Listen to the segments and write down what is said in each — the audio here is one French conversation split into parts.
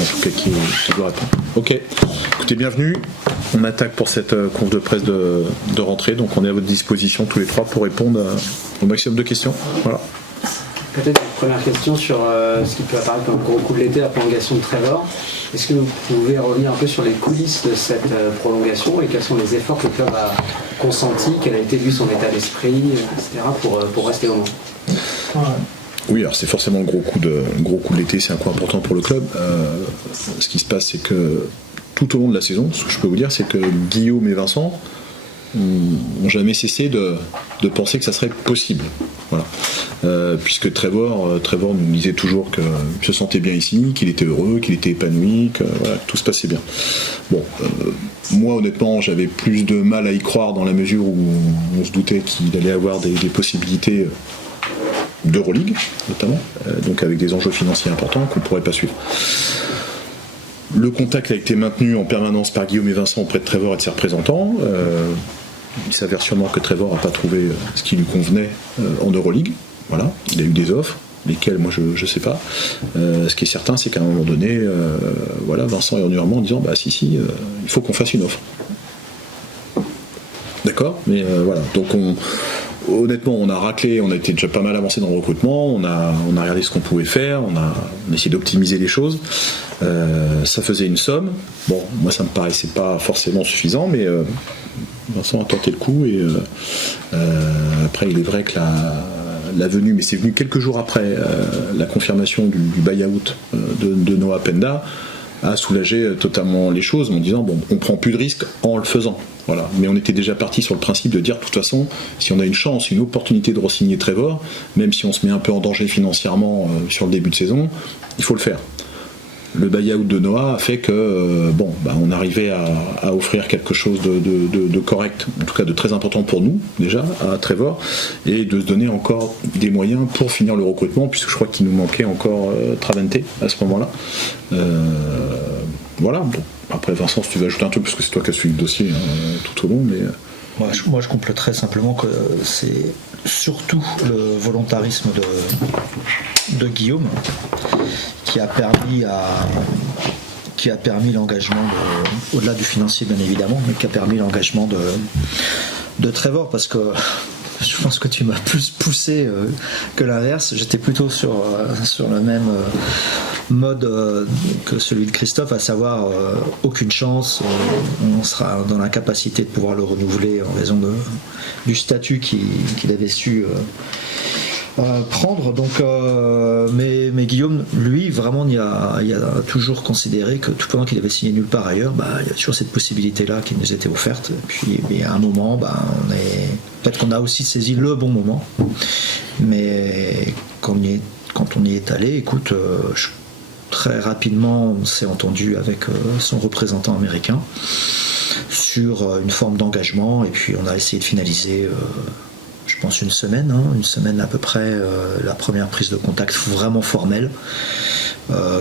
en tout cas qui doit répondre. Ok, écoutez, bienvenue. On attaque pour cette conf de presse de rentrée, donc on est à votre disposition tous les trois pour répondre au maximum de questions. Voilà. Peut-être une première question sur ce qui peut apparaître comme gros coup de l'été, la prolongation de Trevor. Est-ce que vous pouvez revenir un peu sur les coulisses de cette prolongation et quels sont les efforts que le club a consentis, quel a été lui son état d'esprit, etc. pour rester au moins? Oui, alors c'est forcément le gros coup de l'été, c'est un coup important pour le club. Ce qui se passe, c'est que tout au long de la saison, ce que je peux vous dire, c'est que Guillaume et Vincent n'ont jamais cessé de penser que ça serait possible. Voilà. Puisque Trevor nous disait toujours qu'il se sentait bien ici, qu'il était heureux, qu'il était épanoui, que voilà, tout se passait bien. Bon, moi honnêtement j'avais plus de mal à y croire dans la mesure où on se doutait qu'il allait avoir des possibilités d'Euroleague notamment, donc avec des enjeux financiers importants qu'on ne pourrait pas suivre. Le contact a été maintenu en permanence par Guillaume et Vincent auprès de Trevor et de ses représentants. Il s'avère sûrement que Trevor n'a pas trouvé ce qui lui convenait en Euroleague. Voilà, il a eu des offres, lesquelles moi je ne sais pas. Ce qui est certain, c'est qu'à un moment donné, voilà, Vincent est revenu vers moi en disant bah si, il faut qu'on fasse une offre. D'accord, mais voilà. Donc honnêtement, on a raclé, on a été déjà pas mal avancé dans le recrutement, on a regardé ce qu'on pouvait faire, on a essayé d'optimiser les choses. Ça faisait une somme. Bon, moi ça me paraissait pas forcément suffisant, mais Vincent a tenté le coup et après il est vrai que la venue, mais c'est venu quelques jours après la confirmation du buy-out de Noah Penda, a soulagé totalement les choses en disant bon, on prend plus de risques en le faisant. Voilà. Mais on était déjà parti sur le principe de dire de toute façon, si on a une chance, une opportunité de re-signer Trevor, même si on se met un peu en danger financièrement sur le début de saison, il faut le faire. Le buy-out de Noah a fait que on arrivait à offrir quelque chose de correct, en tout cas de très important pour nous déjà à Trevor, et de se donner encore des moyens pour finir le recrutement, puisque je crois qu'il nous manquait encore Travente à ce moment-là. Voilà. Bon. Après Vincent, si tu veux ajouter un truc, parce que c'est toi qui as suivi le dossier tout au long, mais... Moi, je compléterais simplement que c'est surtout le volontarisme de Guillaume qui a permis l'engagement au-delà du financier bien évidemment, mais qui a permis l'engagement de Trevor, parce que je pense que tu m'as plus poussé que l'inverse. J'étais plutôt sur le même mode que celui de Christophe, à savoir aucune chance, on sera dans l'incapacité de pouvoir le renouveler en raison du statut qu'il avait su prendre. Donc, mais Guillaume, lui, vraiment, il a toujours considéré que tout pendant qu'il avait signé nulle part ailleurs, il y a toujours cette possibilité-là qui nous était offerte. Et puis, à un moment, peut-être qu'on a aussi saisi le bon moment, mais quand on y est allé, écoute, très rapidement, on s'est entendu avec son représentant américain sur une forme d'engagement, et puis on a essayé de finaliser. Je pense une semaine à peu près, la première prise de contact vraiment formelle,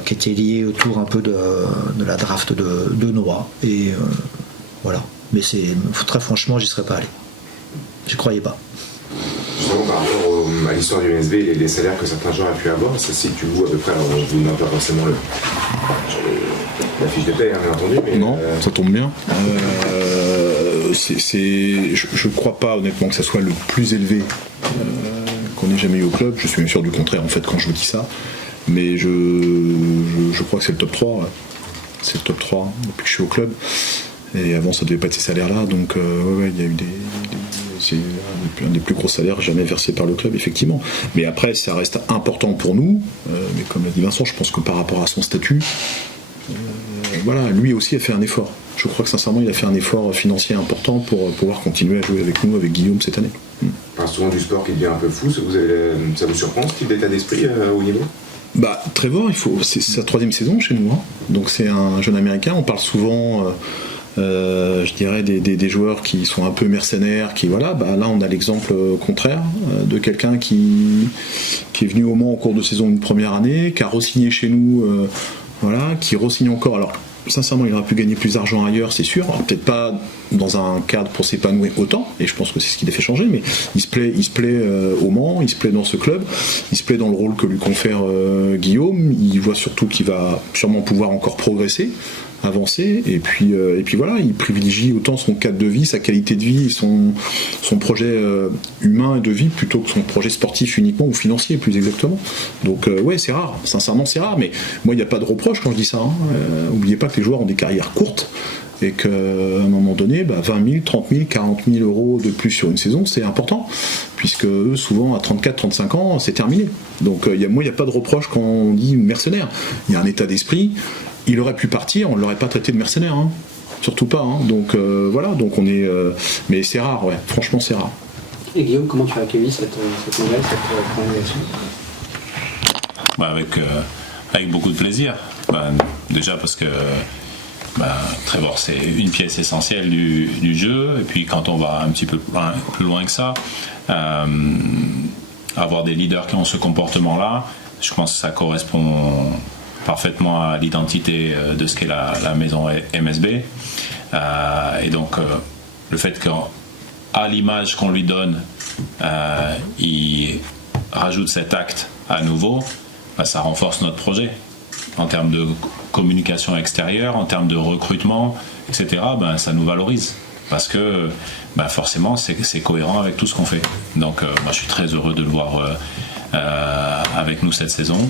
qui était liée autour un peu de la draft de Noah, et voilà. Mais très franchement, j'y serais pas allé. J'y croyais pas. Justement, par rapport à l'histoire du MSB et les salaires que certains joueurs ont pu avoir, ça se situe où à peu près? Alors, je vous donne pas forcément la fiche de paie, bien entendu. Mais non, ça tombe bien. Je ne crois pas honnêtement que ça soit le plus élevé qu'on ait jamais eu au club. Je suis même sûr du contraire en fait quand je vous dis ça. Mais je crois que c'est le top 3. C'est le top 3 depuis que je suis au club. Et avant ça devait pas être ces salaires-là. Donc il y a eu c'est un des plus gros salaires jamais versés par le club, effectivement. Mais après, ça reste important pour nous. Mais comme l'a dit Vincent, je pense que par rapport à son statut, lui aussi a fait un effort. Je crois que sincèrement, il a fait un effort financier important pour pouvoir continuer à jouer avec nous, avec Guillaume cette année. On parle souvent du sport qui devient un peu fou. Ça vous surprend ce type d'état d'esprit au niveau? Trevor, c'est sa 3e saison chez nous. Donc c'est un jeune Américain. On parle souvent... je dirais des joueurs qui sont un peu mercenaires, là on a l'exemple contraire de quelqu'un qui est venu au Mans au cours de saison une première année, qui a re-signé chez nous, qui re-signe encore. Alors sincèrement, il aurait pu gagner plus d'argent ailleurs, c'est sûr. Alors, peut-être pas dans un cadre pour s'épanouir autant, et je pense que c'est ce qui l'a fait changer, mais il se plaît au Mans, il se plaît dans ce club, il se plaît dans le rôle que lui confère Guillaume, il voit surtout qu'il va sûrement pouvoir encore progresser, avancer, et puis voilà, il privilégie autant son cadre de vie, sa qualité de vie, son projet humain et de vie, plutôt que son projet sportif uniquement, ou financier plus exactement. Donc ouais, c'est rare, sincèrement c'est rare, mais moi il n'y a pas de reproche quand je dis ça, hein. Oubliez pas que les joueurs ont des carrières courtes, et qu'à un moment donné, 20 000, 30 000, 40 000 euros de plus sur une saison, c'est important, puisque eux, souvent, à 34, 35 ans, c'est terminé. Donc moi, il n'y a pas de reproche quand on dit mercenaire. Il y a un état d'esprit, il aurait pu partir, on ne l'aurait pas traité de mercenaire, hein. Surtout pas. Hein. Donc voilà, donc on est... mais c'est rare, ouais, franchement, c'est rare. Et Guillaume, comment tu as accueilli cette nouvelle, cette prolongation ? Avec beaucoup de plaisir. Déjà parce que Trevor, c'est une pièce essentielle du jeu, et puis quand on va un petit peu plus loin que ça, avoir des leaders qui ont ce comportement-là, je pense que ça correspond parfaitement à l'identité de ce qu'est la maison MSB, et donc le fait qu'à l'image qu'on lui donne, il rajoute cet acte à nouveau, ça renforce notre projet en termes de communication extérieure, en termes de recrutement, etc. Ça nous valorise, parce que forcément c'est cohérent avec tout ce qu'on fait. Donc je suis très heureux de le voir avec nous cette saison,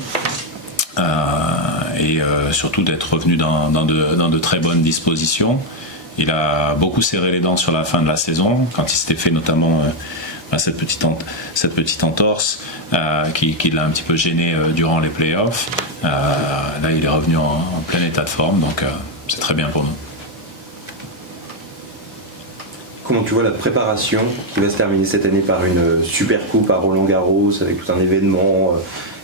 et surtout d'être revenu dans de très bonnes dispositions. Il a beaucoup serré les dents sur la fin de la saison, quand il s'était fait notamment cette petite entorse qui l'a un petit peu gêné durant les playoffs. Là, il est revenu en plein état de forme, donc c'est très bien pour nous. Comment tu vois la préparation qui va se terminer cette année par une super coupe à Roland-Garros, avec tout un événement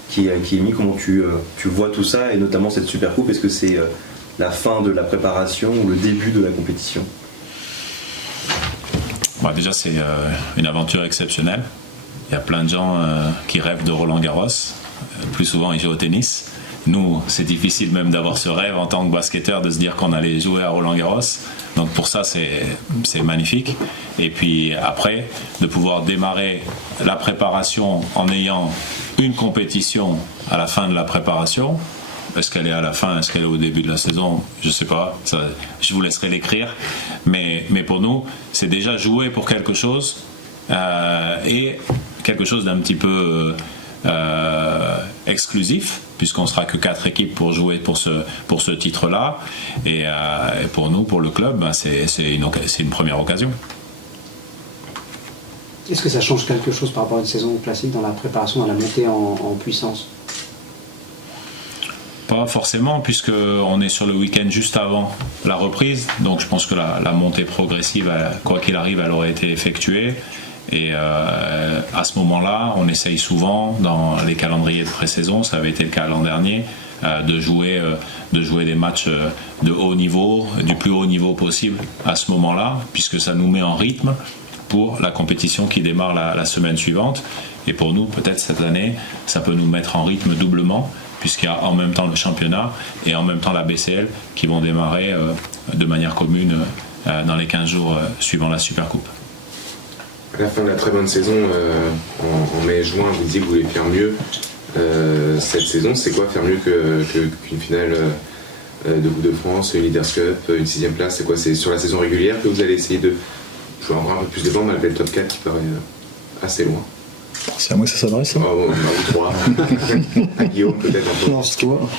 qui est mis? Comment tu vois tout ça, et notamment cette super coupe? Est-ce que c'est la fin de la préparation ou le début de la compétition? Déjà, c'est une aventure exceptionnelle. Il y a plein de gens qui rêvent de Roland-Garros. Plus souvent, ils jouent au tennis. Nous, c'est difficile même d'avoir ce rêve en tant que basketteur, de se dire qu'on allait jouer à Roland-Garros. Donc pour ça, c'est magnifique. Et puis après, de pouvoir démarrer la préparation en ayant une compétition à la fin de la préparation. Est-ce qu'elle est à la fin, est-ce qu'elle est au début de la saison? Je ne sais pas, ça, je vous laisserai l'écrire. Mais pour nous, c'est déjà jouer pour quelque chose, et quelque chose d'un petit peu exclusif, puisqu'on ne sera que 4 équipes pour jouer pour ce titre-là. Et pour nous, pour le club, c'est une première occasion. Est-ce que ça change quelque chose par rapport à une saison classique dans la préparation à la montée en puissance? Pas forcément, puisqu'on est sur le week-end juste avant la reprise, donc je pense que la montée progressive, quoi qu'il arrive, elle aurait été effectuée. Et à ce moment-là, on essaye souvent, dans les calendriers de pré-saison, ça avait été le cas l'an dernier, de jouer des matchs de haut niveau, du plus haut niveau possible à ce moment-là, puisque ça nous met en rythme pour la compétition qui démarre la semaine suivante. Et pour nous, peut-être cette année, ça peut nous mettre en rythme doublement, puisqu'il y a en même temps le championnat et en même temps la BCL qui vont démarrer de manière commune dans les 15 jours suivant la Supercoupe. À la fin de la très bonne saison, en mai-juin, vous disiez que vous vouliez faire mieux cette saison. C'est quoi faire mieux qu'une finale de Coupe de France, une Leaders Cup, une 6e place? C'est quoi? C'est sur la saison régulière que vous allez essayer de jouer un peu plus devant, malgré le top 4 qui paraît assez loin? C'est à moi que ça s'adresse, ça? Ou 3. À Guillaume, peut-être un peu. Lance-toi.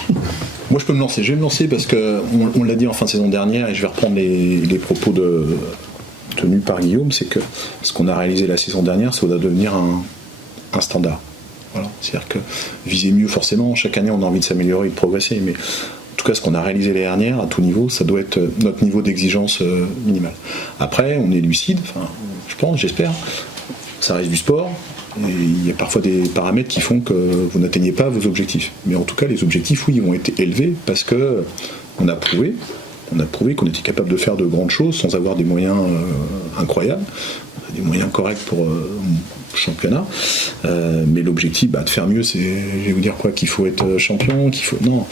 Moi, je peux me lancer. Je vais me lancer parce qu'on l'a dit en fin de saison dernière, et je vais reprendre les propos tenus par Guillaume. C'est que ce qu'on a réalisé la saison dernière, ça doit devenir un standard. Voilà. C'est-à-dire que viser mieux, forcément, chaque année, on a envie de s'améliorer et de progresser. Mais en tout cas, ce qu'on a réalisé l'année dernière, à tout niveau, ça doit être notre niveau d'exigence minimal. Après, on est lucide, je pense, j'espère. Ça reste du sport. Et il y a parfois des paramètres qui font que vous n'atteignez pas vos objectifs. Mais en tout cas, les objectifs, oui, ils vont être élevés parce qu'on a prouvé qu'on était capable de faire de grandes choses sans avoir des moyens incroyables. Des moyens corrects championnat. Mais l'objectif, de faire mieux, c'est, je vais vous dire quoi, qu'il faut être champion, qu'il faut. Non.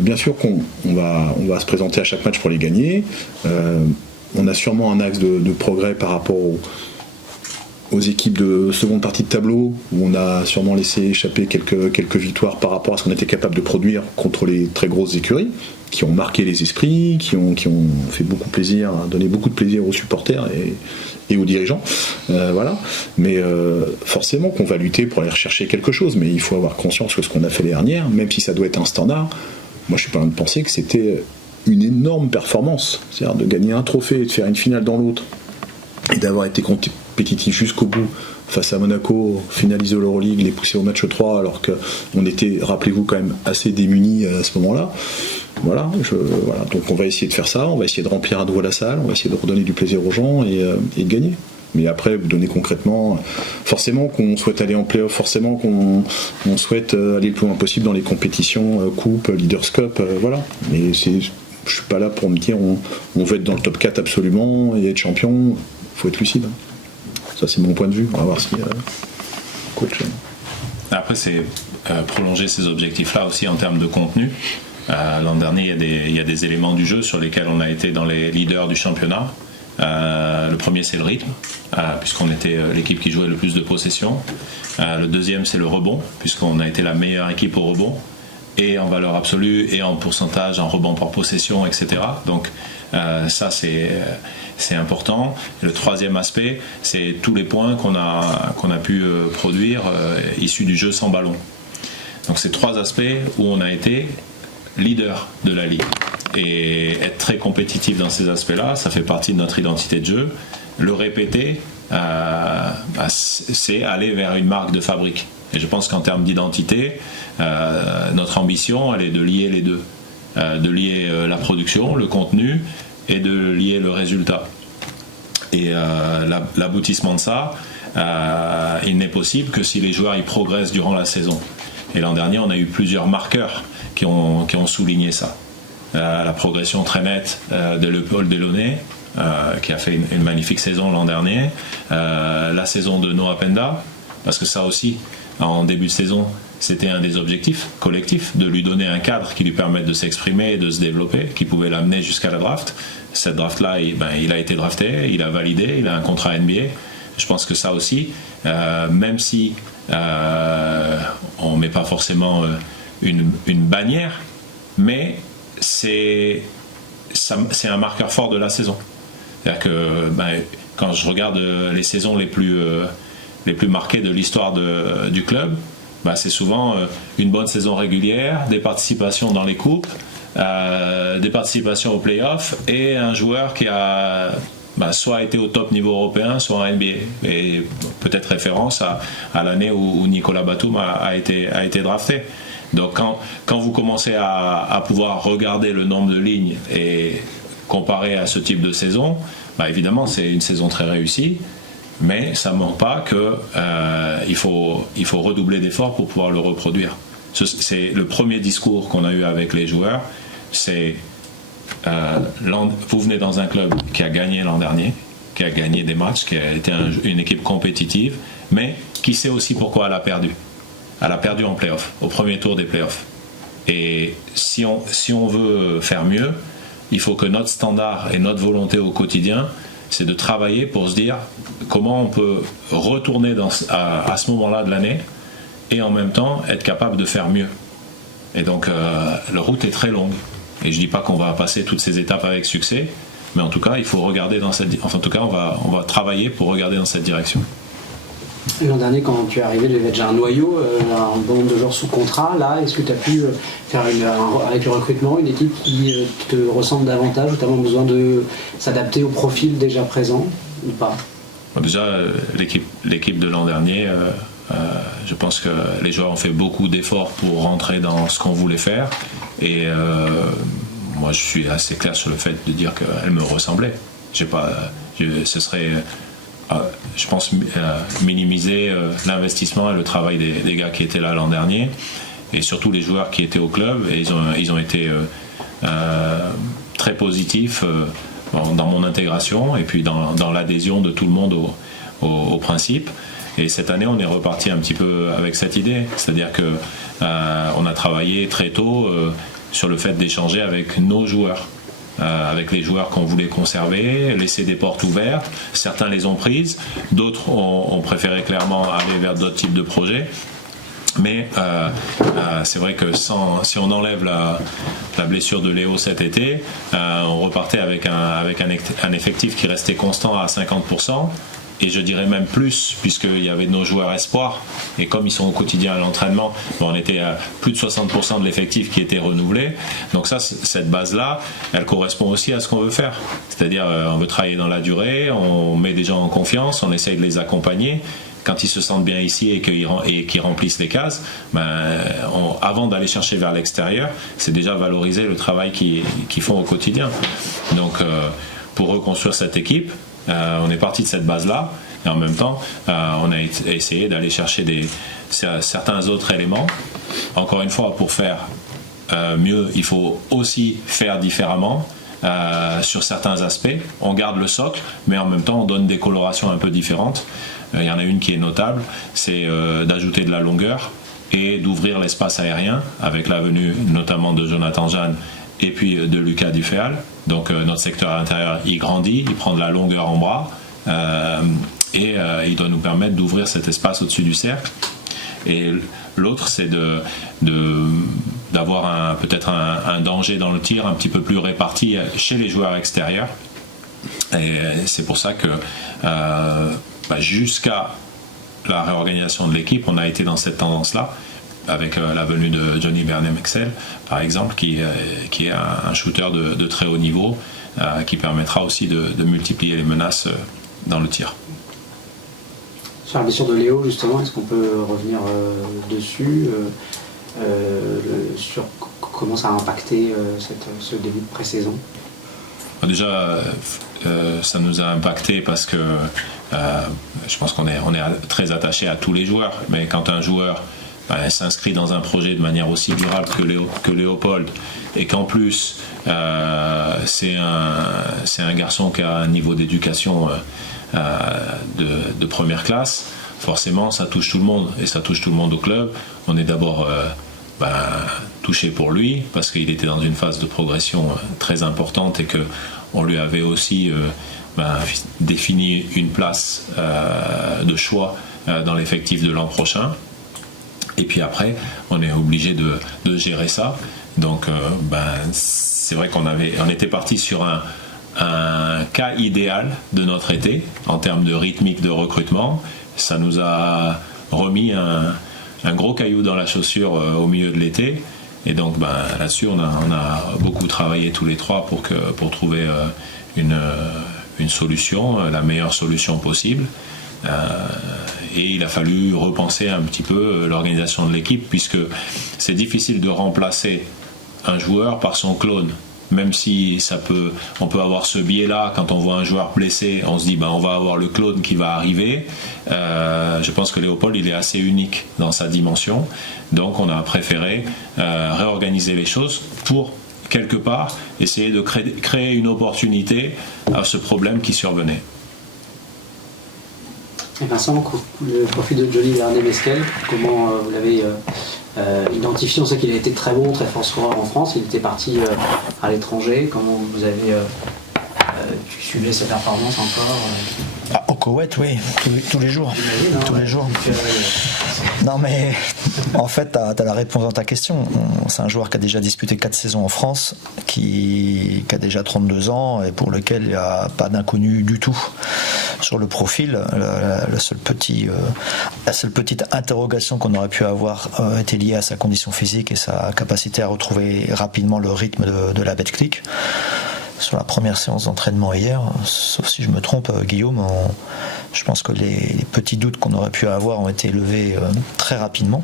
Bien sûr qu'on va se présenter à chaque match pour les gagner. On a sûrement un axe de progrès par rapport aux équipes de seconde partie de tableau, où on a sûrement laissé échapper quelques victoires par rapport à ce qu'on était capable de produire contre les très grosses écuries, qui ont marqué les esprits, qui ont fait beaucoup plaisir, donné beaucoup de plaisir aux supporters et aux dirigeants. Voilà. Mais forcément qu'on va lutter pour aller rechercher quelque chose, mais il faut avoir conscience que ce qu'on a fait l'année dernière, même si ça doit être un standard, moi je suis pas loin de penser que c'était une énorme performance. C'est-à-dire de gagner un trophée et de faire une finale dans l'autre, et d'avoir été compétitif jusqu'au bout face à Monaco, finaliser l'Euroleague, les pousser au match 3 alors qu'on était, rappelez-vous, quand même assez démunis à ce moment-là. Voilà, donc on va essayer de faire ça, on va essayer de remplir à nouveau la salle, on va essayer de redonner du plaisir aux gens et de gagner. Mais après, vous donnez concrètement, forcément qu'on souhaite aller en play-off, forcément qu'on souhaite aller le plus loin possible dans les compétitions Coupe, Leaders Cup, voilà. Mais je suis pas là pour me dire on veut être dans le top 4 absolument et être champion, il faut être lucide. Ça, c'est mon point de vue. On va voir si coach. Après, c'est prolonger ces objectifs-là aussi en termes de contenu. L'an dernier, il y a des éléments du jeu sur lesquels on a été dans les leaders du championnat. Le premier, c'est le rythme, puisqu'on était l'équipe qui jouait le plus de possessions. Le deuxième, c'est le rebond, puisqu'on a été la meilleure équipe au rebond, et en valeur absolue, et en pourcentage, en rebond par possession, etc. Donc ça, c'est important. Et le troisième aspect, c'est tous les points qu'on a pu produire issus du jeu sans ballon. Donc c'est trois aspects où on a été leader de la ligue. Et être très compétitif dans ces aspects-là, ça fait partie de notre identité de jeu. Le répéter, c'est aller vers une marque de fabrique. Et je pense qu'en termes d'identité, notre ambition, elle est de lier les deux. De lier la production, le contenu, et de lier le résultat. Et l'aboutissement de ça, il n'est possible que si les joueurs y progressent durant la saison. Et l'an dernier, on a eu plusieurs marqueurs qui ont souligné ça. La progression très nette de Léopold Delaunay, qui a fait une magnifique saison l'an dernier. La saison de Noah Penda, parce que ça aussi, en début de saison, c'était un des objectifs collectifs, de lui donner un cadre qui lui permette de s'exprimer et de se développer, qui pouvait l'amener jusqu'à la draft. Cette draft-là, il a été drafté, il a validé, il a un contrat NBA. Je pense que ça aussi, même si on ne met pas forcément une bannière, mais c'est un marqueur fort de la saison. C'est-à-dire que quand je regarde les saisons les plus marquées de l'histoire du club, c'est souvent une bonne saison régulière, des participations dans les coupes, des participations aux playoffs et un joueur qui a soit été au top niveau européen, soit en NBA. Et peut-être référence à l'année où Nicolas Batum a été drafté. Donc quand vous commencez à pouvoir regarder le nombre de lignes et comparer à ce type de saison, évidemment c'est une saison très réussie, mais ça ne manque pas qu'il faut redoubler d'efforts pour pouvoir le reproduire. C'est le premier discours qu'on a eu avec les joueurs, c'est vous venez dans un club qui a gagné l'an dernier, qui a gagné des matchs, qui a été une équipe compétitive, mais qui sait aussi pourquoi elle a perdu. Elle a perdu en play-off, au premier tour des play-offs. Et si on veut faire mieux, il faut que notre standard et notre volonté au quotidien, c'est de travailler pour se dire comment on peut retourner à ce moment-là de l'année et en même temps être capable de faire mieux. Et donc la route est très longue. Et je ne dis pas qu'on va passer toutes ces étapes avec succès, mais en tout cas, il faut regarder en tout cas, on va travailler pour regarder dans cette direction. L'an dernier, quand tu es arrivé, il y avait déjà un noyau, un bon nombre de joueurs sous contrat. Là, est-ce que tu as pu faire avec le recrutement une équipe qui te ressemble davantage, ou tu as besoin de s'adapter au profil déjà présent ou pas? Déjà, l'équipe de l'an dernier, je pense que les joueurs ont fait beaucoup d'efforts pour rentrer dans ce qu'on voulait faire. Et moi, je suis assez clair sur le fait de dire qu'elle me ressemblait. Ce serait... je pense minimiser l'investissement et le travail des gars qui étaient là l'an dernier, et surtout les joueurs qui étaient au club, et ils ont été très positifs dans mon intégration et puis dans l'adhésion de tout le monde au principe. Et cette année, on est reparti un petit peu avec cette idée, c'est-à-dire que on a travaillé très tôt sur le fait d'échanger avec nos joueurs. Avec les joueurs qu'on voulait conserver, laisser des portes ouvertes. Certains les ont prises, d'autres ont préféré clairement aller vers d'autres types de projets. Mais c'est vrai que si on enlève la blessure de Léo cet été, on repartait avec un effectif qui restait constant à 50%. Et je dirais même plus, puisqu'il y avait nos joueurs espoirs, et comme ils sont au quotidien à l'entraînement, on était à plus de 60% de l'effectif qui était renouvelé. Donc ça, cette base-là, elle correspond aussi à ce qu'on veut faire. C'est-à-dire, on veut travailler dans la durée, on met des gens en confiance, on essaye de les accompagner. Quand ils se sentent bien ici et qu'ils remplissent les cases, avant d'aller chercher vers l'extérieur, c'est déjà valoriser le travail qu'ils font au quotidien. Donc, pour reconstruire cette équipe, on est parti de cette base-là, et en même temps, on a essayé d'aller chercher certains autres éléments. Encore une fois, pour faire mieux, il faut aussi faire différemment sur certains aspects. On garde le socle, mais en même temps, on donne des colorations un peu différentes. Il y en a une qui est notable, c'est d'ajouter de la longueur et d'ouvrir l'espace aérien avec la venue notamment de Jonathan Jeanne et puis de Lucas Duféal. Donc notre secteur à l'intérieur, il grandit, il prend de la longueur en bras et il doit nous permettre d'ouvrir cet espace au-dessus du cercle. Et l'autre, c'est d'avoir peut-être un danger dans le tir un petit peu plus réparti chez les joueurs extérieurs. Et c'est pour ça que jusqu'à la réorganisation de l'équipe, on a été dans cette tendance-là, avec la venue de Johnny Bernet-Mexel, par exemple, qui est un shooter de très haut niveau, qui permettra aussi de multiplier les menaces dans le tir. Sur la blessure de Léo, justement, est-ce qu'on peut revenir dessus, sur comment ça a impacté ce début de pré-saison? Déjà, ça nous a impacté parce que je pense qu'on est très attaché à tous les joueurs, mais quand un joueur s'inscrit dans un projet de manière aussi durable que Léopold, et qu'en plus c'est un garçon qui a un niveau d'éducation de première classe, forcément ça touche tout le monde, et ça touche tout le monde au club. On est d'abord touché pour lui parce qu'il était dans une phase de progression très importante et que on lui avait aussi défini une place de choix dans l'effectif de l'an prochain. Et puis après, on est obligé de gérer ça. Donc, c'est vrai on était parti sur un cas idéal de notre été en termes de rythmique de recrutement. Ça nous a remis un gros caillou dans la chaussure au milieu de l'été. Et donc, là-dessus, on a beaucoup travaillé tous les trois pour trouver une solution, la meilleure solution possible. Et il a fallu repenser un petit peu l'organisation de l'équipe, puisque c'est difficile de remplacer un joueur par son clone. Même si on peut avoir ce biais-là, quand on voit un joueur blessé, on se dit on va avoir le clone qui va arriver. Je pense que Léopold, il est assez unique dans sa dimension. Donc on a préféré réorganiser les choses pour, quelque part, essayer de créer une opportunité à ce problème qui survenait. Et Vincent, le profil de Johnny Bernet-Mexel, comment vous l'avez identifié? On sait qu'il a été très bon, très fort scoreur en France. Il était parti à l'étranger. Comment vous avez suivi ses performances encore Au Koweït, oui, tous les jours. Tous les jours. Non, mais en fait, tu as la réponse dans ta question. C'est un joueur qui a déjà disputé 4 saisons en France, qui a déjà 32 ans et pour lequel il n'y a pas d'inconnu du tout sur le profil. La seule petite interrogation qu'on aurait pu avoir était liée à sa condition physique et sa capacité à retrouver rapidement le rythme de la Betclic. Sur la première séance d'entraînement hier, sauf si je me trompe, Guillaume, je pense que les petits doutes qu'on aurait pu avoir ont été levés très rapidement.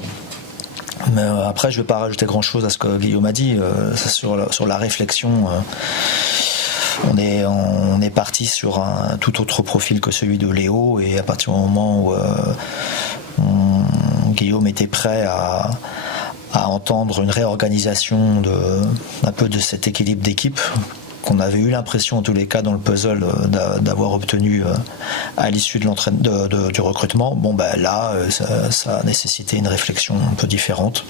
Mais après, je ne vais pas rajouter grand-chose à ce que Guillaume a dit. Sur la réflexion, on est parti sur un tout autre profil que celui de Léo, et à partir du moment où Guillaume était prêt à entendre une réorganisation un peu de cet équilibre d'équipe, qu'on avait eu l'impression en tous les cas dans le puzzle d'avoir obtenu à l'issue du recrutement. Bon ben là ça a nécessité une réflexion un peu différente,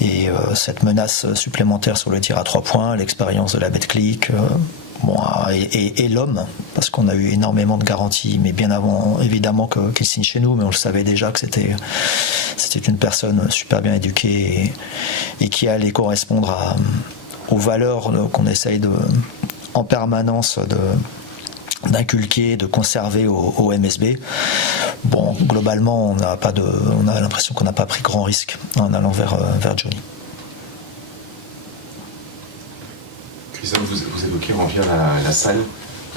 et cette menace supplémentaire sur le tir à 3 points, l'expérience de la Betclic, et l'homme, parce qu'on a eu énormément de garanties, mais bien avant évidemment qu'il signe chez nous, mais on le savait déjà que c'était une personne super bien éduquée et qui allait correspondre aux valeurs qu'on essaye en permanence d'inculquer, de conserver au MSB. Bon, globalement, on a l'impression qu'on n'a pas pris grand risque en allant vers Johnny. Christophe, vous évoquez remplir la salle.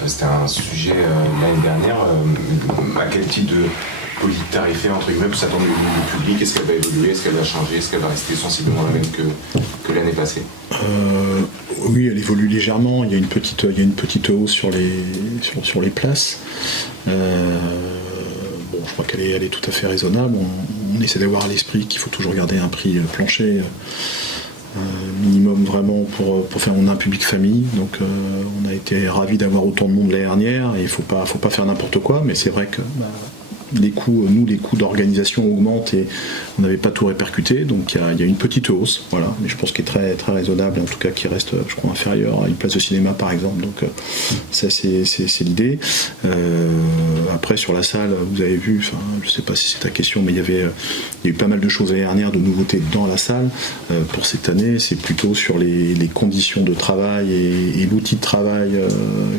C'était un sujet l'année dernière. À quel type de politique tarifaire, entre guillemets, vous s'attendez du public? Est-ce qu'elle va évoluer? Est-ce qu'elle va changer? Est-ce qu'elle va rester sensiblement la même que l'année passée? Oui, elle évolue légèrement. Il y a une petite hausse sur les places. Je crois qu'elle est tout à fait raisonnable. On essaie d'avoir à l'esprit qu'il faut toujours garder un prix plancher minimum vraiment pour faire. On a un public famille, donc on a été ravis d'avoir autant de monde l'année dernière, et il faut pas faire n'importe quoi, mais c'est vrai que les coûts d'organisation augmentent et on n'avait pas tout répercuté, donc il y a une petite hausse, voilà, mais je pense qu'elle est très, très raisonnable, en tout cas qui reste, je crois, inférieure à une place de cinéma par exemple, donc ça c'est l'idée. Après sur la salle, vous avez vu, je sais pas si c'est ta question, mais il y a eu pas mal de choses l'année dernière, de nouveautés dans la salle. Pour cette année, c'est plutôt sur les conditions de travail et l'outil de travail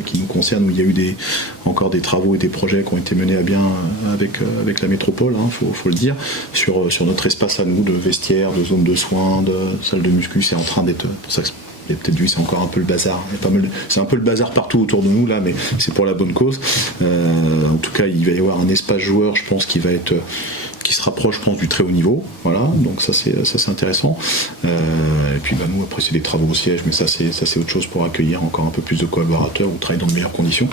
qui nous concerne, où il y a eu encore des travaux et des projets qui ont été menés à bien avec la métropole, faut le dire, sur notre espace à nous de vestiaire, de zone de soins, de salle de muscu. C'est en train d'être, pour ça que il y a peut-être vu, c'est encore un peu le bazar. C'est un peu le bazar partout autour de nous là, mais c'est pour la bonne cause. En tout cas, il va y avoir un espace joueur, je pense, qui se rapproche, je pense, du très haut niveau. Voilà, donc ça c'est intéressant. Et puis nous, après, c'est des travaux au siège, mais ça c'est autre chose pour accueillir encore un peu plus de collaborateurs ou travailler dans de meilleures conditions,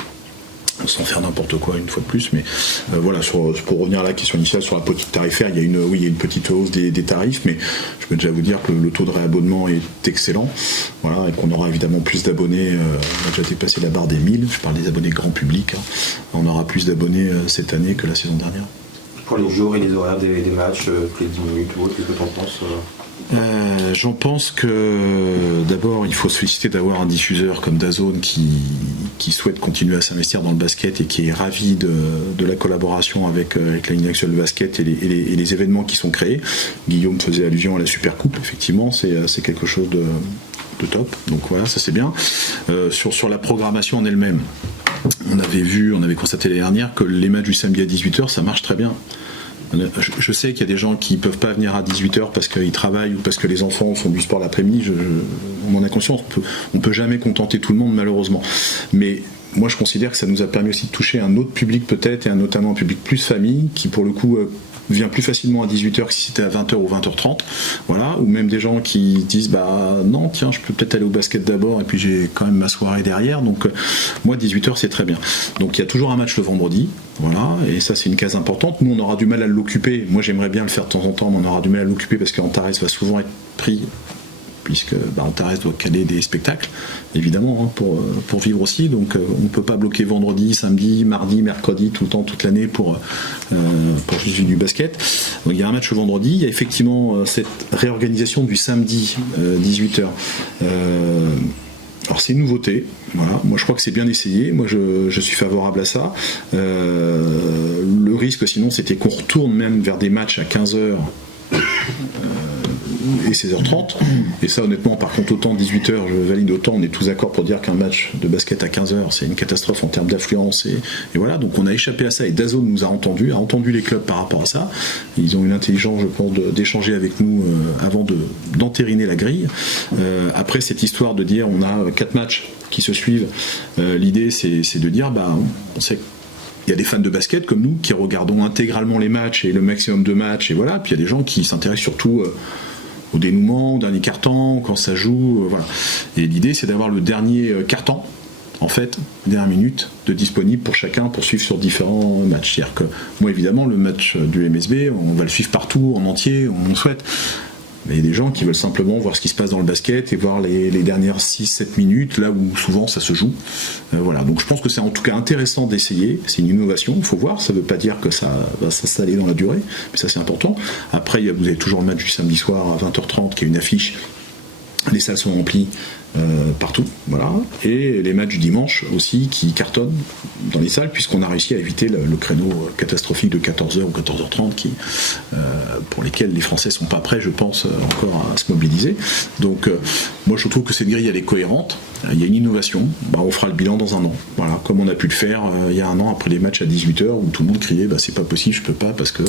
sans faire n'importe quoi une fois de plus. Mais voilà, pour revenir à la question initiale sur la politique tarifaire, il y a une petite hausse des tarifs, mais je peux déjà vous dire que le taux de réabonnement est excellent, voilà, et qu'on aura évidemment plus d'abonnés. On a déjà dépassé la barre des 1000, je parle des abonnés grand public, on aura plus d'abonnés cette année que la saison dernière. Pour les jours et les horaires des matchs, toutes les 10 minutes ou autre, qu'est-ce que tu en penses? J'en pense que d'abord il faut se féliciter d'avoir un diffuseur comme DAZN qui souhaite continuer à s'investir dans le basket et qui est ravi de la collaboration avec la Ligue nationale de basket et les événements qui sont créés. Guillaume faisait allusion à la Supercoupe, effectivement, c'est quelque chose de top, donc voilà, ça c'est bien. Sur la programmation en elle-même, on avait constaté l'année dernière que les matchs du samedi à 18h, ça marche très bien. Je sais qu'il y a des gens qui ne peuvent pas venir à 18h parce qu'ils travaillent ou parce que les enfants font du sport l'après-midi, on en a conscience, on peut jamais contenter tout le monde malheureusement. Mais moi je considère que ça nous a permis aussi de toucher un autre public peut-être, et notamment un public plus famille, qui pour le coup vient plus facilement à 18h que si c'était à 20h ou 20h30, voilà, ou même des gens qui disent non tiens, je peux peut-être aller au basket d'abord et puis j'ai quand même ma soirée derrière, donc moi 18h c'est très bien. Donc il y a toujours un match le vendredi, voilà, et ça c'est une case importante. Nous on aura du mal à l'occuper, moi j'aimerais bien le faire de temps en temps, mais on aura du mal à l'occuper parce qu'Antares va souvent être pris, puisque Antares doit caler des spectacles, évidemment, pour vivre aussi. Donc on ne peut pas bloquer vendredi, samedi, mardi, mercredi, tout le temps, toute l'année pour juste du basket. Donc il y a un match le vendredi, il y a effectivement cette réorganisation du samedi 18h. Alors c'est une nouveauté, voilà. Moi je crois que c'est bien essayé, moi je suis favorable à ça. Le risque sinon c'était qu'on retourne même vers des matchs à 15h et 16h30, et ça honnêtement par contre autant 18h je valide, autant on est tous d'accord pour dire qu'un match de basket à 15h c'est une catastrophe en termes d'affluence, et voilà, donc on a échappé à ça, et DAZN nous a entendu les clubs par rapport à ça. Ils ont eu l'intelligence, je pense, d'échanger avec nous avant d'entériner la grille. Après cette histoire de dire on a 4 matchs qui se suivent, l'idée c'est de dire on sait il y a des fans de basket comme nous qui regardons intégralement les matchs et le maximum de matchs, et voilà, puis il y a des gens qui s'intéressent surtout au dénouement, au dernier quart-temps, quand ça joue, voilà. Et l'idée c'est d'avoir le dernier quart-temps, en fait, dernière minute de disponible pour chacun pour suivre sur différents matchs. C'est-à-dire que moi évidemment le match du MSB, on va le suivre partout, en entier, on souhaite. Il y a des gens qui veulent simplement voir ce qui se passe dans le basket et voir les dernières 6-7 minutes, là où souvent ça se joue. Voilà. Donc je pense que c'est en tout cas intéressant d'essayer. C'est une innovation, il faut voir. Ça ne veut pas dire que ça va s'installer dans la durée, mais ça c'est important. Après, vous avez toujours le match du samedi soir à 20h30 qui est une affiche. Les salles sont remplies partout, voilà. Et les matchs du dimanche aussi qui cartonnent dans les salles, puisqu'on a réussi à éviter le créneau catastrophique de 14h ou 14h30 pour lesquels les Français sont pas prêts, je pense, encore à se mobiliser. Donc moi je trouve que cette grille elle est cohérente. Il y a une innovation, on fera le bilan dans un an, voilà, comme on a pu le faire il y a un an après les matchs à 18h où tout le monde criait c'est pas possible, je peux pas parce que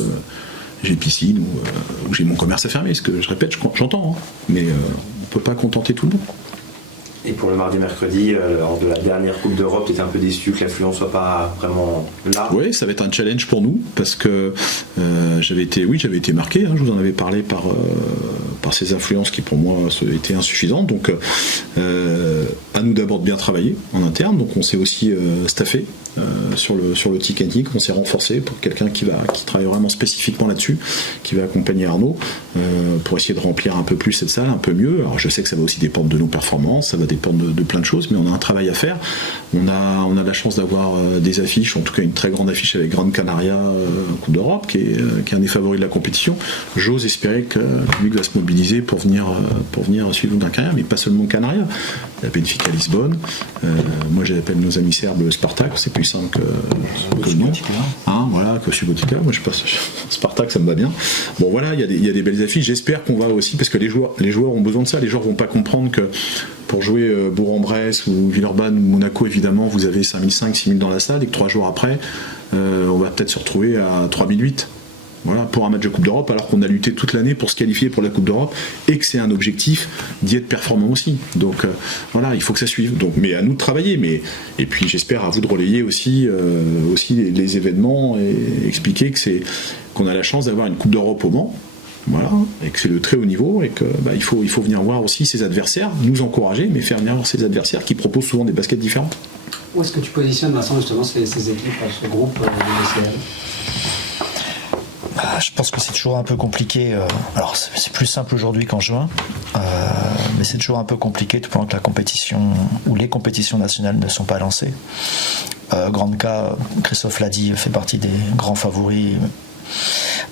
j'ai piscine ou j'ai mon commerce à fermer. Ce que je répète, j'entends, mais on peut pas contenter tout le monde. Et pour le mardi-mercredi, lors de la dernière Coupe d'Europe, tu étais un peu déçu que l'affluence soit pas vraiment là. Oui, ça va être un challenge pour nous parce que j'avais été marqué. Je vous en avais parlé par ces affluences qui pour moi étaient insuffisantes. Donc à nous d'abord de bien travailler en interne. Donc on s'est aussi staffé sur le ticketing. On s'est renforcé pour quelqu'un qui travaille vraiment spécifiquement là-dessus, qui va accompagner Arnaud pour essayer de remplir un peu plus cette salle, un peu mieux. Alors je sais que ça va aussi dépendre de nos performances, ça va dépendre de plein de choses, mais on a un travail à faire. On a la chance d'avoir des affiches, en tout cas une très grande affiche avec Gran Canaria en Coupe d'Europe, qui est un des favoris de la compétition. J'ose espérer que le public va se mobiliser pour venir suivre Gran Canaria, mais pas seulement Canaria. Il y a Benfica Lisbonne. Moi j'appelle nos amis serbes le Spartak, c'est plus simple que le nom. Voilà, que Subotica. Moi je passe Spartak, ça me va bien. Bon voilà, il y a des belles affiches. J'espère qu'on va aussi, parce que les joueurs ont besoin de ça. Les joueurs vont pas comprendre que pour jouer Bourg-en-Bresse ou Villeurbanne ou Monaco, évidemment, vous avez 5005, 6000 dans la salle et que 3 jours après, on va peut-être se retrouver à 3008. Voilà, pour un match de Coupe d'Europe, alors qu'on a lutté toute l'année pour se qualifier pour la Coupe d'Europe et que c'est un objectif d'y être performant aussi. Donc voilà, il faut que ça suive. Donc, mais à nous de travailler. Et puis j'espère à vous de relayer aussi les événements et expliquer qu'on a la chance d'avoir une Coupe d'Europe au Mans. Voilà, et que c'est de très haut niveau et que il faut venir voir aussi ses adversaires, nous encourager, mais faire venir voir ses adversaires qui proposent souvent des baskets différents. Où est-ce que tu positionnes Vincent justement ces équipes, ce groupe de BCL? Je pense que c'est toujours un peu compliqué. Alors c'est plus simple aujourd'hui qu'en juin, mais c'est toujours un peu compliqué tout pendant que la compétition ou les compétitions nationales ne sont pas lancées. Grandka, Christophe l'a dit, fait partie des grands favoris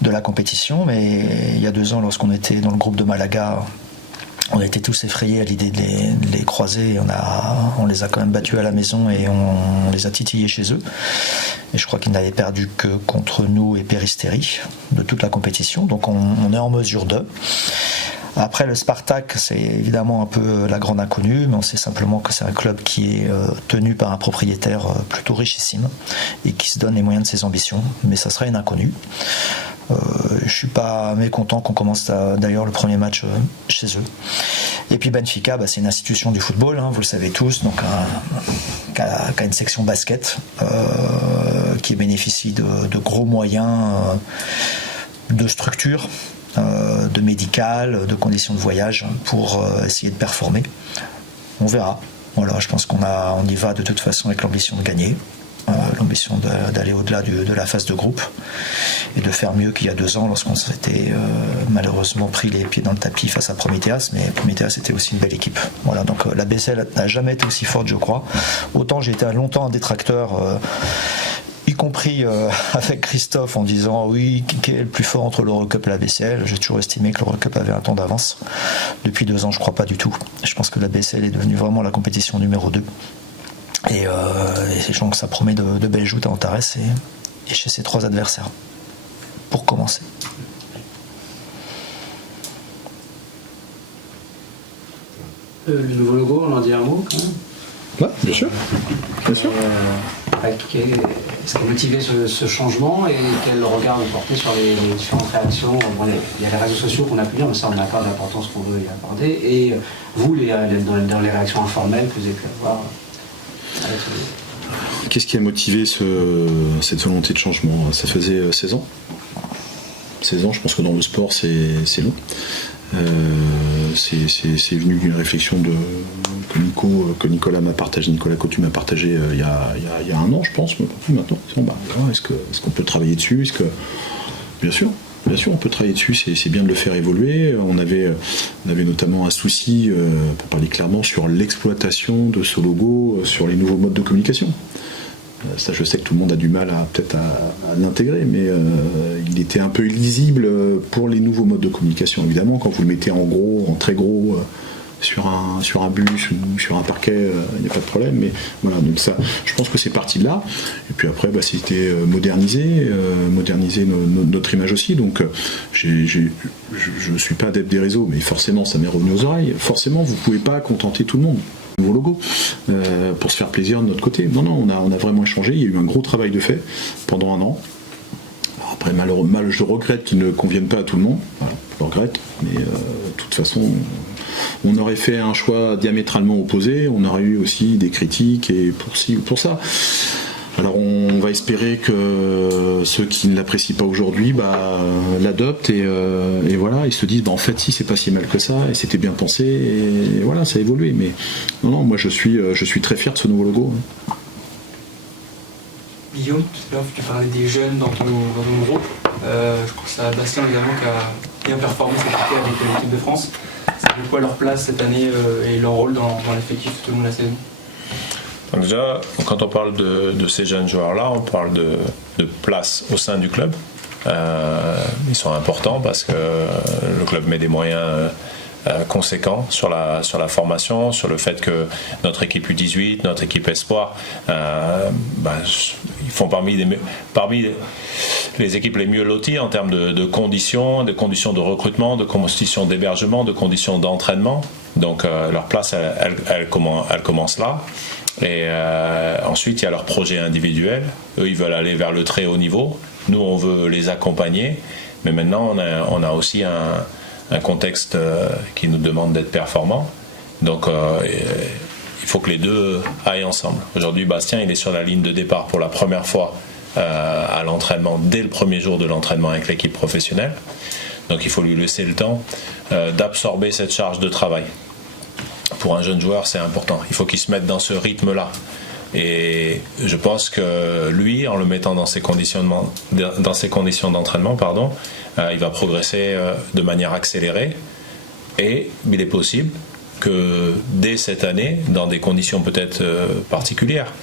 de la compétition, mais il y a 2 ans, lorsqu'on était dans le groupe de Malaga, on était tous effrayés à l'idée de les croiser. On les a quand même battus à la maison et on les a titillés chez eux. Et je crois qu'ils n'avaient perdu que contre nous et Peristeri de toute la compétition. Donc on est en mesure d'eux. Après, le Spartak, c'est évidemment un peu la grande inconnue, mais on sait simplement que c'est un club qui est tenu par un propriétaire plutôt richissime et qui se donne les moyens de ses ambitions. Mais ça sera une inconnue. Je suis pas mécontent qu'on commence d'ailleurs le premier match chez eux. Et puis Benfica, c'est une institution du football, vous le savez tous, donc qui a une section basket qui bénéficie de gros moyens de structure, de médical, de conditions de voyage pour essayer de performer. On verra. Voilà, je pense qu'on y va de toute façon avec l'ambition de gagner. L'ambition d'aller au-delà de la phase de groupe et de faire mieux qu'il y a 2 ans lorsqu'on s'était malheureusement pris les pieds dans le tapis face à Prometheas, mais Prometheas était aussi une belle équipe. Voilà, donc la BCL n'a jamais été aussi forte, je crois. Autant j'ai été longtemps un détracteur, y compris avec Christophe, en disant oui, qui est le plus fort entre l'Eurocup et la BCL. J'ai toujours estimé que l'Eurocup avait un temps d'avance. Depuis 2 ans, je crois pas du tout. Je pense que la BCL est devenue vraiment la compétition numéro 2. Et donc ça promet de belles joutes à Antares et chez ses 3 adversaires, pour commencer. Le nouveau logo, on en dit un mot quand même? Ouais, bien sûr. Bien sûr. Est-ce qui a motivé ce changement et quel regard vous portez sur les différentes réactions? Il y a les réseaux sociaux qu'on a pu lire, mais ça on accorde l'importance qu'on veut y accorder. Et vous, dans les réactions informelles que vous avez pu avoir? Qu'est-ce qui a motivé cette volonté de changement? Ça faisait 16 ans. 16 ans, je pense que dans le sport, c'est long. C'est venu d'une réflexion que Nicolas m'a partagé, Nicolas Coutu m'a partagé il y a 1 an, je pense, mais pas plus maintenant. Est-ce qu'on peut travailler dessus? Bien sûr. Bien sûr, on peut travailler dessus, c'est bien de le faire évoluer. On avait notamment un souci, pour parler clairement, sur l'exploitation de ce logo sur les nouveaux modes de communication. Ça, je sais que tout le monde a du mal à l'intégrer, mais il était un peu illisible pour les nouveaux modes de communication. Évidemment, quand vous le mettez en gros, en très gros, sur un bus ou sur un parquet, il n'y a pas de problème. Mais voilà, donc ça, je pense que c'est parti de là. Et puis après, c'était moderniser notre image aussi. Donc, je ne suis pas adepte des réseaux, mais forcément, ça m'est revenu aux oreilles. Forcément, vous ne pouvez pas contenter tout le monde. Nouveau logo pour se faire plaisir de notre côté. Non, on a vraiment échangé. Il y a eu un gros travail de fait pendant un an. Alors après, je regrette qu'il ne convienne pas à tout le monde. Voilà, je le regrette, mais de toute façon, on aurait fait un choix diamétralement opposé. On aurait eu aussi des critiques et pour ci ou pour ça. Alors on va espérer que ceux qui ne l'apprécient pas aujourd'hui l'adoptent et voilà, ils se disent en fait si c'est pas si mal que ça et c'était bien pensé et voilà, ça a évolué. Mais non, moi je suis très fier de ce nouveau logo. Guillaume, tout à l'heure tu parlais des jeunes dans ton groupe. Je crois que c'est Bastien également qui a bien performé cet été avec l'équipe de France. C'est quoi leur place cette année et leur rôle dans l'effectif tout au long de la saison? Donc déjà, quand on parle de ces jeunes joueurs-là, on parle de place au sein du club. Ils sont importants parce que le club met des moyens conséquents sur la formation, sur le fait que notre équipe U18, notre équipe Espoir, ils font parmi les équipes les mieux loties en termes de conditions de recrutement, de conditions d'hébergement, de conditions d'entraînement. Donc leur place, elle commence là. Et ensuite, il y a leurs projets individuels. Eux, ils veulent aller vers le très haut niveau. Nous, on veut les accompagner. Mais maintenant, on a aussi un contexte qui nous demande d'être performants. Donc, il faut que les deux aillent ensemble. Aujourd'hui, Bastien, il est sur la ligne de départ pour la première fois à l'entraînement, dès le premier jour de l'entraînement avec l'équipe professionnelle. Donc, il faut lui laisser le temps d'absorber cette charge de travail. Pour un jeune joueur, c'est important. Il faut qu'il se mette dans ce rythme-là. Et je pense que lui, en le mettant dans ces conditions d'entraînement, il va progresser de manière accélérée. Et il est possible que dès cette année, dans des conditions peut-être particulières,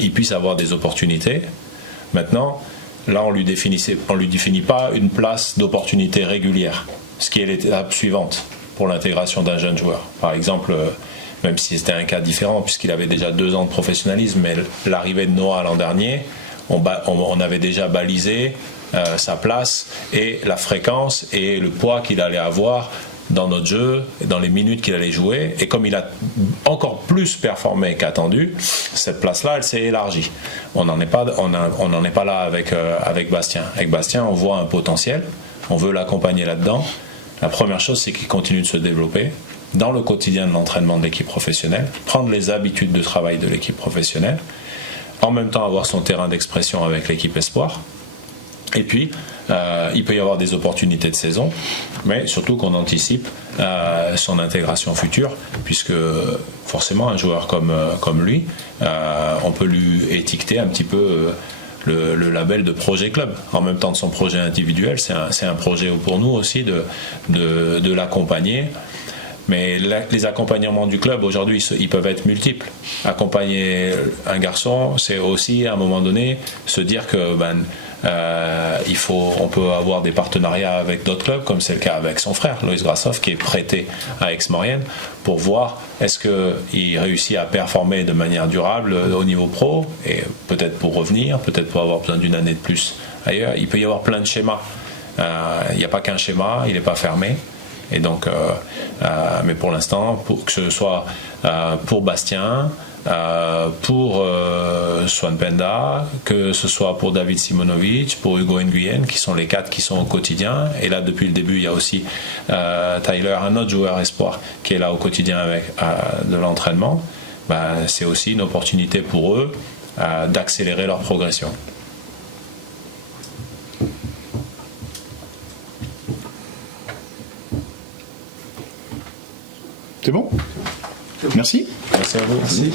il puisse avoir des opportunités. Maintenant, là, on lui définit pas une place d'opportunité régulière, ce qui est l'étape suivante pour l'intégration d'un jeune joueur. Par exemple, même si c'était un cas différent puisqu'il avait déjà 2 ans de professionnalisme, mais l'arrivée de Noah l'an dernier, on avait déjà balisé sa place et la fréquence et le poids qu'il allait avoir dans notre jeu, dans les minutes qu'il allait jouer. Et comme il a encore plus performé qu'attendu, cette place-là, elle s'est élargie. On n'en est pas là avec Bastien. Avec Bastien, on voit un potentiel, on veut l'accompagner là-dedans. La première chose, c'est qu'il continue de se développer dans le quotidien de l'entraînement de l'équipe professionnelle, prendre les habitudes de travail de l'équipe professionnelle, en même temps avoir son terrain d'expression avec l'équipe Espoir. Et puis, il peut y avoir des opportunités de saison, mais surtout qu'on anticipe son intégration future, puisque forcément, un joueur comme lui, on peut lui étiqueter un petit peu le label de projet club. En même temps de son projet individuel, c'est un projet pour nous aussi de l'accompagner. Mais les accompagnements du club aujourd'hui, ils peuvent être multiples. Accompagner un garçon, c'est aussi à un moment donné se dire que on peut avoir des partenariats avec d'autres clubs, comme c'est le cas avec son frère, Loïs Grassov, qui est prêté à Aix-Maurienne, pour voir est-ce qu'il réussit à performer de manière durable au niveau pro, et peut-être pour revenir, peut-être pour avoir besoin d'une année de plus ailleurs. Il peut y avoir plein de schémas. Il n'y a pas qu'un schéma, il n'est pas fermé. Et donc, mais pour l'instant, pour que ce soit pour Bastien, pour Swan Penda, que ce soit pour David Simonovic, pour Hugo Nguyen, qui sont les 4 qui sont au quotidien. Et là, depuis le début, il y a aussi Tyler, un autre joueur espoir, qui est là au quotidien avec de l'entraînement. C'est aussi une opportunité pour eux d'accélérer leur progression. C'est bon ? Merci. Merci à vous. Merci.